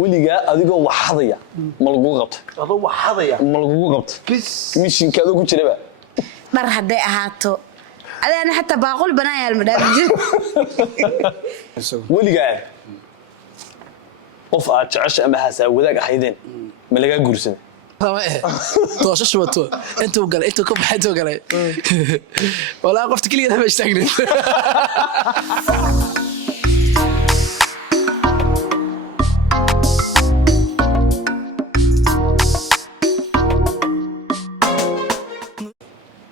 weligaa adigoo wax hadaya ma lagu qabto adoo wax hadaya ma lagu qabto bis mishinka adoo ku jiraba dhar haday ahaato adana xataa baaqul banaayaal madhaabjir weligaa qof aad jecesha ama haasaa wadaag ahaydeen ma laga guursan توش شو تو انتو قال انتو كم حيتو قال والله قفت كل يوم اشتغل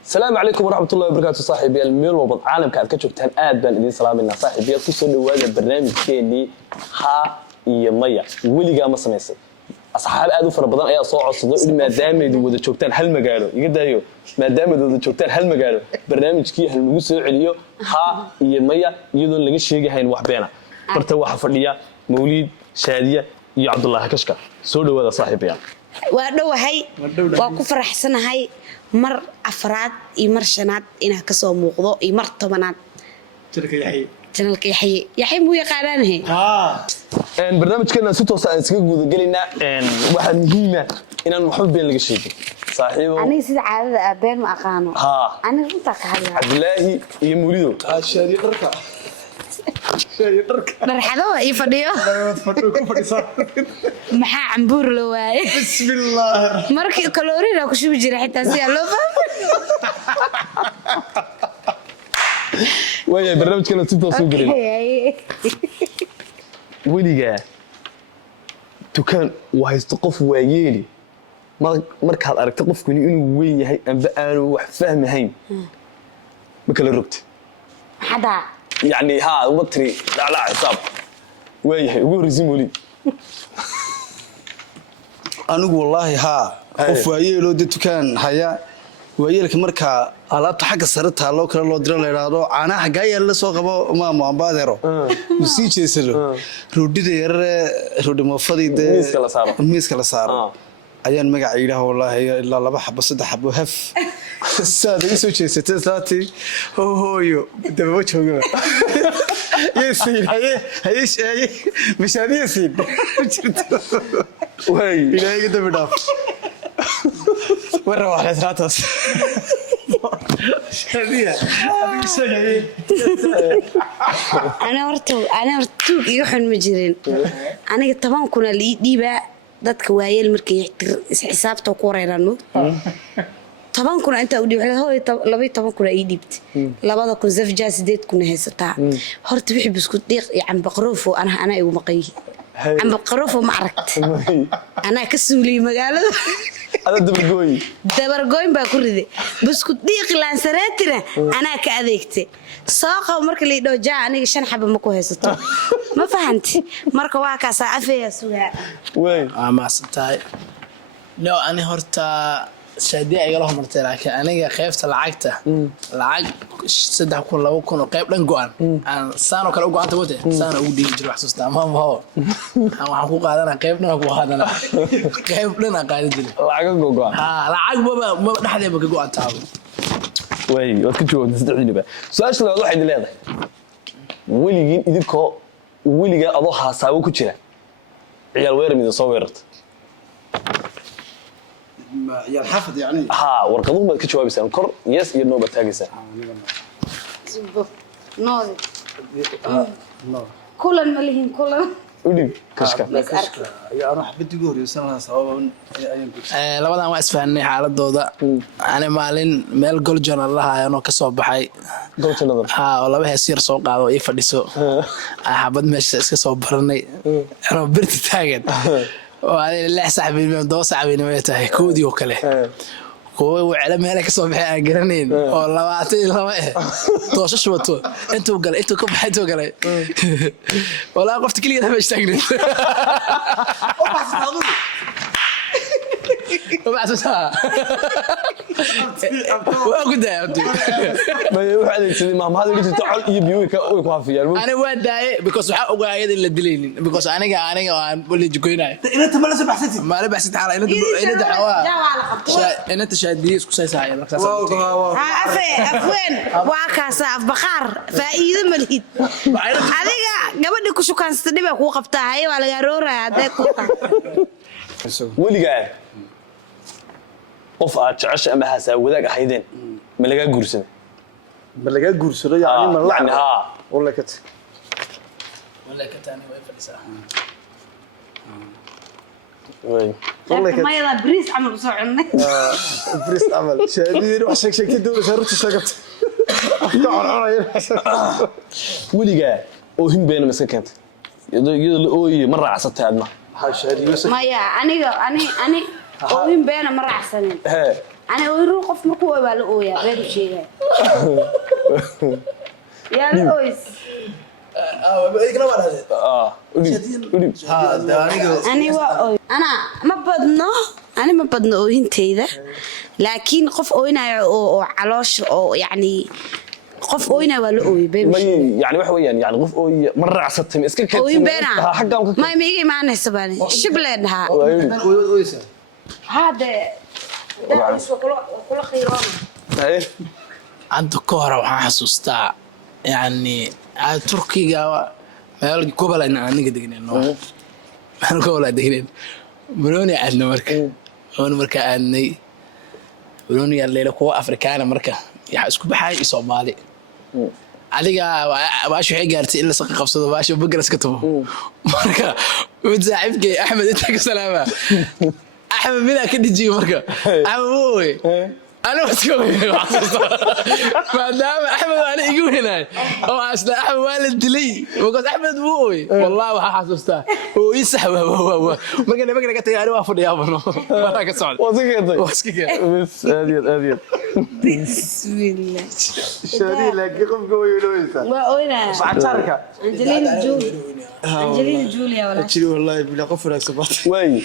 السلام عليكم ورحمة الله وبركاته صاحبي الميل وبض عالم كعد كشوفتان آد بان إذن سلامنا صاحبي كسر دواجة برنامج كيني ها يمية ولي قام سميسي أصحاب آدو فربضان أي صوع صدق ما دام يدو شوفتان هل مجاله يقدر يو ما دام يدو شوفتان هل مجاله برنامج كي هالموسى عليو ها يمية يدون لقى شيء هاي وحبينا برتوا حفرية مولد شادية يا عبد الله كشكا سود هذا صاحبي وادوهي waa ku faraxsanahay mar afraad iyo mar shanaad inaa ka soo muuqdo iyo mar tobanaad channelka yaxay muu yaqaanaanay barnaamijkeena si toos ah iskaga guud galinaa waxa muhiim ah inaan waxba been laga sheegin saaxiibo aniga sida caadada ah been ma aqaano aniga inta ka hadlaa Abdullaahi iyo Muulido shaadi dharka darxado iyo fadhiyo maxaa cambuur la waaye bismillaah markii kalooriina ku shubi jiray xitaa si loo fahmo way barnaamijkeena si toos u galin weligaa tukaan wahaysto qof waayeeli markaad aragto qofkani inuu weyn yahay amba aanu wax fahmahayn ma kala rogta hada يعني ها ومطري لا حساب ويه يقول رزيم ولي anigu wallahi ha qof waayeelo dukaan haya waayeelka marka alaabta xagga sare taalo kala loo diro leeyaado caanaha xagga yar la soo qabo maamo ambaadero si jeesalo roodhida yar roodhi moofadide miiska la saaro ayaan magaciidaha wallahi ilaa laba xabo saddex xabo haf saada soo jeesatay saati hooyo daba jooga yeesay haye mashadiyesid way ilaahay daba dhaaf wara waxa saatas shadiya ana horto iyo xun ma jirin aniga 10 kuna li dhiiba dadka waayeel markay xisaabta ku wareerano 10 kuna inta u dhiibay hooyo 12 kuna ii dhiibtay 2 kun zafja 8 kuna haysataa horta wixii bisku deeq iyo canbaqroofo ana igu maqay canbaqroofo ma aragt ana ka suulay magaalada ada dabargooyin baa ku riday bisku deeq laan sareetina ana ka adeegtay sooqa marka la idho jaa aniga 5 xabo ma ku haysato ma fahanti marka waa ka saafaya sugaa way ma santaay no ani horta shaadiya igala hormartay laakiin aniga qaybta lacagta lacag 3 kun 2 kun qayb dhan go'an aan saano kala go'anta wada saano ugu dhigi jiray wax soo staama waxaan ku qaadanaa qayb dhan ku qaadanaa qayb dhan qaadi jiray lacag go'an lacag ma dhaxdeeba ka go'an taabo way wad ka joogtaa saddexdiiba su'aasha labaad waxay leedahay weligiin idinkoo weliga adoo haasaabo ku jira ciyaal weermida soo weerarta يا الحفظ يعني ها ورقدهم ما كجواب يسان كور يس iyo no batagaysan no kulan malihin kulan udib kashka يا انا حبيت ugu horeysan sabab ayaan labadan waa isfahanay xaaladooda ana maalin meel gol journal lahaayano ka soo baxay oo laba hees yar soo qaado iyo fadhiso xabad meesha iska soo baranay ana birti taagan وهذا اللي صاحبي من دو صاحبي نميته كودي وكله هو وعلى مهلك كسب بحي قرنين والله واعطي لما توش شو تو انتو قال انتو كم حيتو قال والله قفت كل يوم اشتغل وبعد ساعه وأقول ده أنت ما يروح سيدي ما هذا اللي تطلع يبيوك ويكوافي أنا وداي because حق قاعد اللي دليلين because أنا بقول جوينا أنت ما لازم بحثتي ما لي بحثت على إنت دعوة إنت شادي سكسي ساعة عفوا عفوا وعكاسة بخار فإذا مليت عليك gabadhi ku shukaansata dhibaa kuu qabtaa haye waa lagaa rooraya haddee kuu qab weligaa qof aad jecesha ama haasaa wadaag ahaydeen ma lagaa guursaday ma laga guursado yani ma la yani haa wala kat tani way fadhisaa mayada bariis camal usoo cunnay bris amal shaadid wax sheegtay dawladda sarta sheegtay afka qoranayo weligaa oo hinbeena ma iska keentay iyadoo la ooyay ma raacsatay adma ha shaadid maya aniga ani oohin beena ma raacsanin hee ani oohin qof markuu waa la ooyaa reer u sheegay yaa la ooys ani waa ooy ani ma badno oohinteyda laakiin qof ooynayo oo caloosha oo yani qof ooynayo waa la ooyay beeb yani waxa weeyaan yani qof ooy ma raacsatay iska keentay ooyin beena xaggan ka ma iga imaanaysa baan shibleen ha hade daawis kula khiirona عنده كهرة وحاسوستا يعني تركيا مال قبل أنا نقدر نقول مال قبل دقيقين بروني عندنا مركا هون مركا عندي بروني الليلة قوة أفريقيا مركا يحسكوا بحاجة صومالي عليها باشو حي قارتي إلا سقي قفصة باشو بقرس كتبه مركا متزعفك أحمد أنت كسلامة أحمد منا كنت تجي مركا أحمد بوي أنا مسكوي ما دام أحمد أنا يقول هنا أو أصل أحمد والد لي وقال أحمد بوي والله وحاسسته هو يسحب هو ما قلنا قلت أنا وافد يا ابنو ما كسر واسكي بس هذه بسم الله شادي لك قف قوي لويسا وأنا بعتركها أنجلين جوليا ولا تشيل والله بلا قفرك صباح way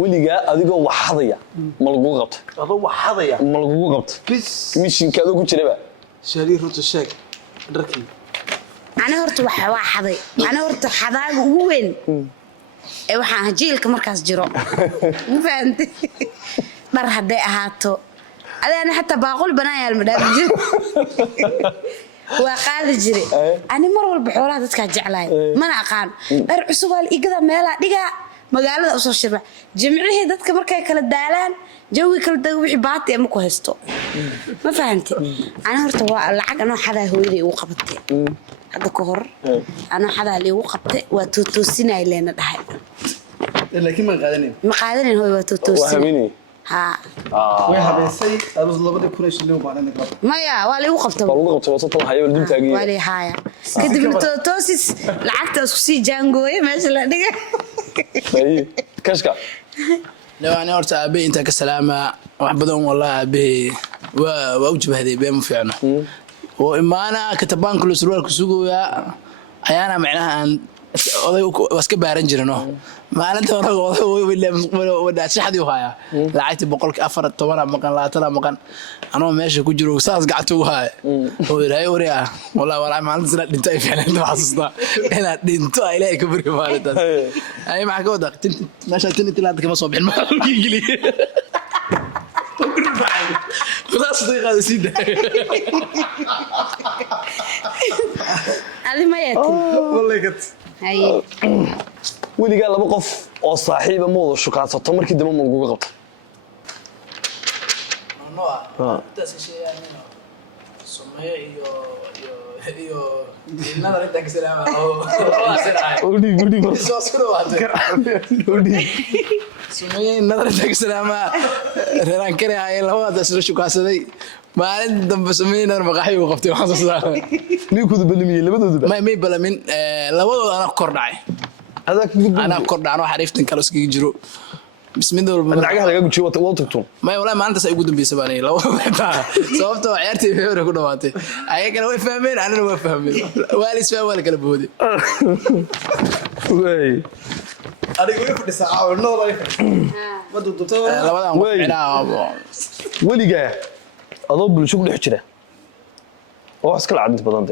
weligaa adigoo waxadaya ma lagu qabtay adoo waxadaya ma lagu qabtay bis mishinka adoo ku jiraba shaadii runta sheeg dharkii أنا هرت واحد أنا هرت حذاق وين waxaan hajiilka markaas jiro ma fahanti mar haday ahaato adana hatta baaqul banaayaal madhaab jir waa qaadi jiray ani mar walba xoolaha dadka jeclaay mana aqaan dhar cusub wal igada meela dhiga magaalada soo shirba jimcihii dadka markay kala daalaan jawi kala dag wixii baati ama ku haysto ma fahanti ana horta waa lacag anoo xadaa hooyaday uu qabatay hadda ka hor anoo xadaa li uu qabtay waa tuutuusinay leena dhahay laakiin ma qaadanin hooy waa tuutuusin ها way habeysay aad labada kunaysh loo baahan qab maya waa la igu qabtay lagu qabtay wasata hayo dib taagay waa la haya kadib toosis lacagta isku sii jaangooyay meesha la dhiga kashka لو أنا أرت أبي أنت كسلامة واحد بدون والله أبي وأوجب هذه بين مفعنا وإما أنا كتبان كل سروال كسوقو يا أنا معناها أن واسك بارنجرنو ما أنت ولا شحد يوها لعيت بقولك أفر التمرة مكان لا ترى مكان أنا ماشي كجرو ساس قعدتوها وراي وريا والله ما عندي سنة دنتاي فعلا أنت حاسسنا أنا دنتاي إليك بري مالك أي معك ودك ماشي تني كم صبح ما يجي خلاص دقيقة هذا سيدة هذه ما يأتي والله كنت هاي weligaa laba qof oo saaxiiba ma wada shukaansato markii dambe ma ugu qabtay نوع تأسيس يعني سمية iyo nada inta ka salaama oo gudi soo suro waad سمية nada inta ka salaama reeran kare ay labada isla shukaasaday maalin dambe Sumeyna maqaxay uu qabtay waxaan soo saaray ninkooda balamiyay labadooda ma balamin labadooda ana kor dhacay أنا كرد عنو حريفتن كلاس كي جرو بسم الله الرحمن الرحيم لعجها لقى بتشوف وتكتون ما والله ما أنت سيقودن بيسباني لو صوبته عيرتي في ورا كنا ماتي أيه كانوا يفهمين أنا ما فهمين واليس فهم ولا كلا بودي وي أنا يقول في الساعة والنور ما دكتور لا والله أنا weligaa adoo bulsho ku dhex jira oo iska lacag badan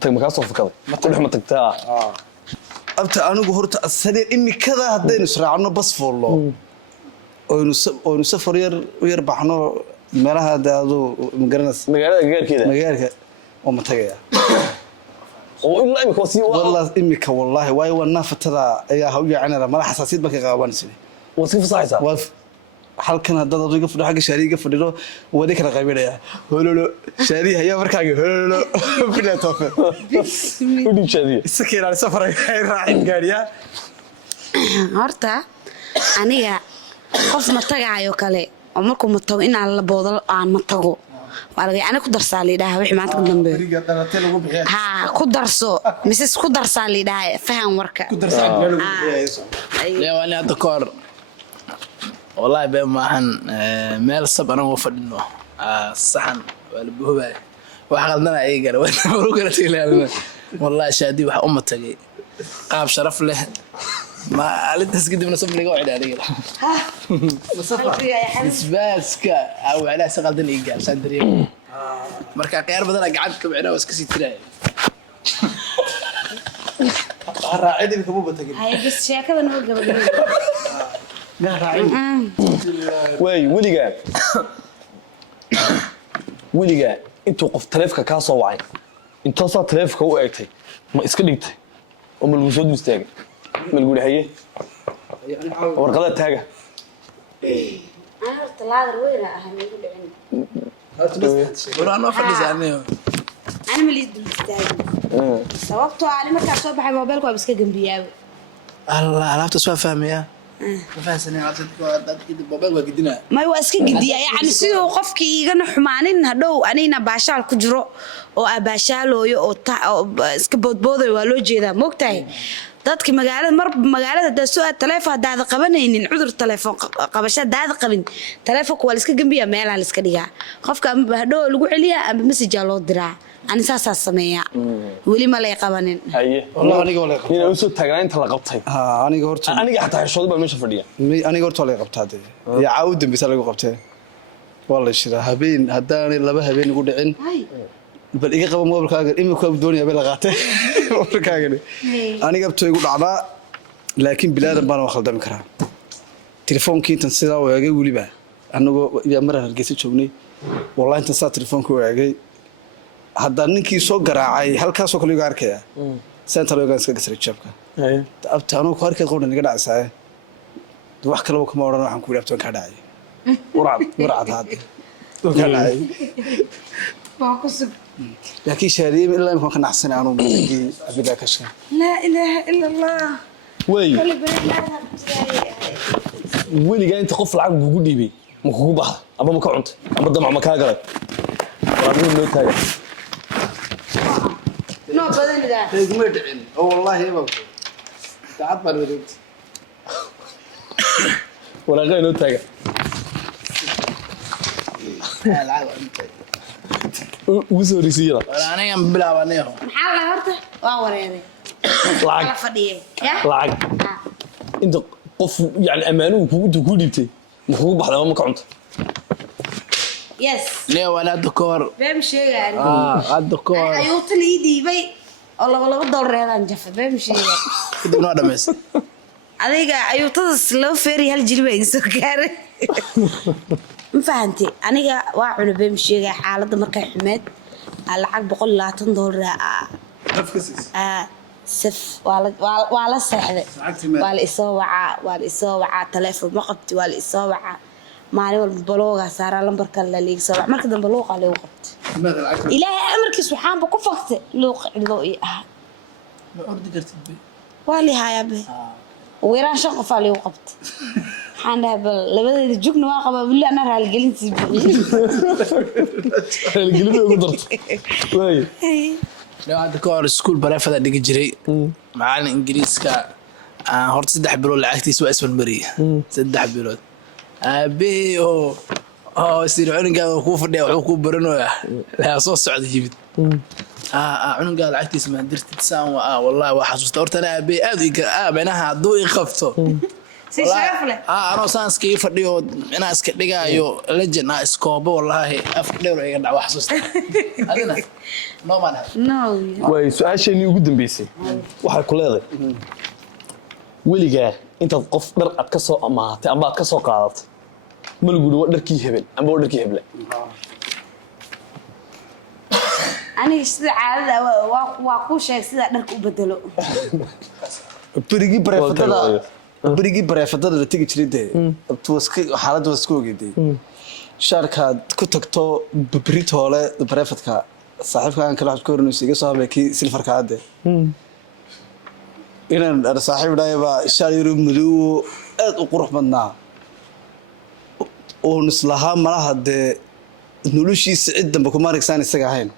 tahay ma ka soo fakaday ma tagtaa abta anigu horta asariir imikada hadaynu israacno bas foollo oo safar yar baxno meelaha daado magaranaysa magaalada gaarkeeda magaalka oo ma tagaya oo ilaa imika wasi والله إمك والله واي والنافة ترى يا هوية أنا ما راح حساسيت بك غابان سني wasi fasaxaysa واف halkan hadda dad iga fadhiyo xagga shaariga fadhiyo wadi kala qaybinaya hololo shaariga ayaa markaaga hololo bila toofe u dhigshadiye iskeenaan safar ay raacin gaariya horta aniga qof ma tagaayo kale oo markuu ma tago inaan la boodo aan ma tago waa laga ana ku darsaa leedahay wixii maanta ka dambeeyo riga dhalate lagu bixiyo ha ku darso mise ku darsaa leedahay faham warka ku darsaa lagu bixiyo leewani hadda ka hor والله بين معهن مال سب أنا وفدنا صحن ولا بهواي وحقلنا أي قال وروق أنا تقول والله شادي وح أمة تجي قاب شرف له ما على تسقد من صب لي قاعد عليه بس كا أو على سقال دني قال سندري مركا قيار بدل قعدت معنا وسكسي تراي راعي كم بتجي هاي بس شاكة أنا قبل لا راعي way weligaa intuu qof taleefka kaa soo wacay intaasaa taleefka u eegtay ma iska dhigtay oo ma lagu soo dul istaagay ma lagu haye warqada taaga أنا طلعت وين أهم يقول ورانا فدي زانيو أنا مليت بالستاج سوقته على مركز صباح موبايلك وبس كجنبياوي الله لا تسوى فهميها فاسني عطيت كده بابا قدنا ما هو اسكي قديا يعني sidoo qofkii igana xumaanin hadhow anina baashaal ku jiro oo abaashaalooyo oo iska boodbooday waa loo jeedaa moogtahay dadka magaalada daasoo telefoon daad qabanaynin cudur telefoon qabasho daad qabin telefoonku waa iska gambiya meelaha la iska dhigaa qofka ama hadhow lagu celiyaa ama message loo diraa ani saasa sameeya wali ma lay qabanin haye والله aniga wala qabtay inay soo tagaan inta la qabtay ha aniga horta aniga xataa xishooda baa meesha fadhiya aniga horta wala qabtay ya caawid dambiisa lagu qabtay wala shira habeen hadaan laba habeen ugu dhicin bal iga qabo mobilkaaga imika ku doonaya bal qaatay mobilkaaga aniga abto igu dhacdaa laakiin bilaadan baan wax khaldami karaa telefoonkiin tan sida oo eegay waliba anagoo yaa mar hargeysa joognay wallahi inta saa telefoonku eegay haddaan ninkii soo garaacay halkaasoo kale iga arkaya senta looga iska gasray jabka abta anoo ku arkay qowdan iga dhacaysaa wax kale oo kama oran waxaan ku yiraahdo ka dhacay warcad hada ka dhacay فوكس laakiin shaariim ilaa imkaan ka naxsanay anoo mudagi abida ka shan لا إله إلا الله way كل بلد weligaa inta qof lacag kugu dhiibay ma kugu baxda ama ma ka cuntay ama damac ma kaa galay waa loo taagan نو بدن ده ma dhicin oo wallahi baa taad baan wareegtay walaaqay loo taagan ugu soo risiiyada أنا بلعبانيه محل هرته ووريده lacag على فديه يا lacag inta qof yani amaanuhu kugu dhiibtay ma kugu baxda ama ma ka cuntay يس ليه ولا دكور فهم شيء يعني الدكور أيوة لي دي بي والله $1 هذا جف فهم شيء كده بنوع دمس adiga ayuutadas loo feeri hal jilba iga soo gaaray ma fahantay aniga waa cunubay misheegay xaaladda markay xumeed lacag $120 saf waa la seexday waa la isoo wacaa telefoon ma qabti waa la isoo wacaa maalin walba balooga saaraa lambarka la liiga soo wac marka dambe luuqa lagu qabtay ilaahay amarkiis waxaanba ku faktay luuq cidlo ii ah waa li hayabe ويران شق فالي وقبت حنا لبدي جوجنا ما قبل بالله انا رالجلين سي القلب ugu darto way لو عاد كور سكول برافدا دغ جيري معالن انجليزكا horta 3 bilood lacagtiisa waa isman mariye 3 bilood abi oo sircuniga ku fadhiya wuxuu ku baranayaa la soo socdo jibid cunuga lacagtiisa ma dirtid saan waa wallahi waa xasuusta horta ana abi aad iga aabanaha haduu i qabto si sharaf leh anoo saanskii fadhiyo inaa iska dhigayo lejana iskoobo wallahi af dheer iga dhac wax xasuusta adina no man no way su'aasheenii ugu dambeysay waxay ku leedahay weligaa intaad qof dhar aad ka soo amaatay ama aad ka soo qaadatay ma lagu dhawo dharkii hebel ama dharkii heble aniga sida caadada waa ku sheeg sida dharka u bedelo berigii bareefadada la tegi jiray dee xaaladda waa iska ogeeday shaarkaad ku tagto britoole bareefadka saaxiibkaan kale waxaad ka horanaysa iga soo habay kii silfarka hadde inaan saaxiib dhahay baa shaar yaroo madow aad u qurux badnaa oon islahaa malaha dee noloshiisa cid dambe kuma aragsaan isaga ahayn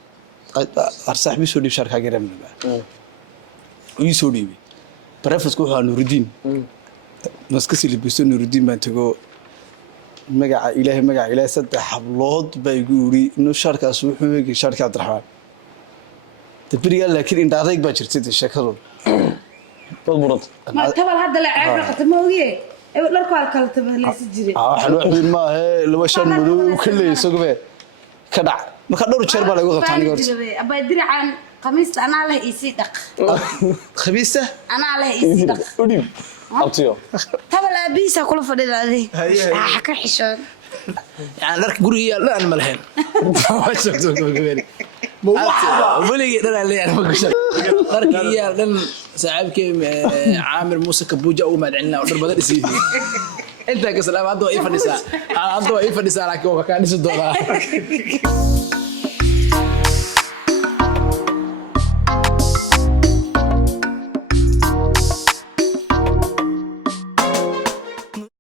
saaxiib ii soo dhiib shaarkaa garamnaba ii soo dhiibay bareefadku wuxuu ahaa nuurudiin maska silibisto nuurudiin baan tago magaca ilaahay 3 hablood baa igu yiri inuu shaarkaas wuxuu eegay shaarka Cabdiraxmaan tabriga laakiin indhaadayg baa jirtay sheekadu balburad ma tabal hadda la ceeb raqata ma ogiye ee dharku kala tabaleysi jiray waxa loo xubin ma ahe laba shan madow kale isagoo ka dhac marka dhowr jeer baa lagu qabtaa aniga horta abay diracaan qamiista ana leh isi dhaq khamiista ana leh isi dhaq udib abtiyo tabal abiisa kula fadhiday ka xishoon يعني دارك قريه لا انا ملهن ولي انا اللي انا ما قلت دارك يا دن صاحبك عامر موسى كبوجه او ما دعنا ودر بدل سيدي انت كسلام هذا اي فديسا هذا اي فديسا لكن كان يسدوها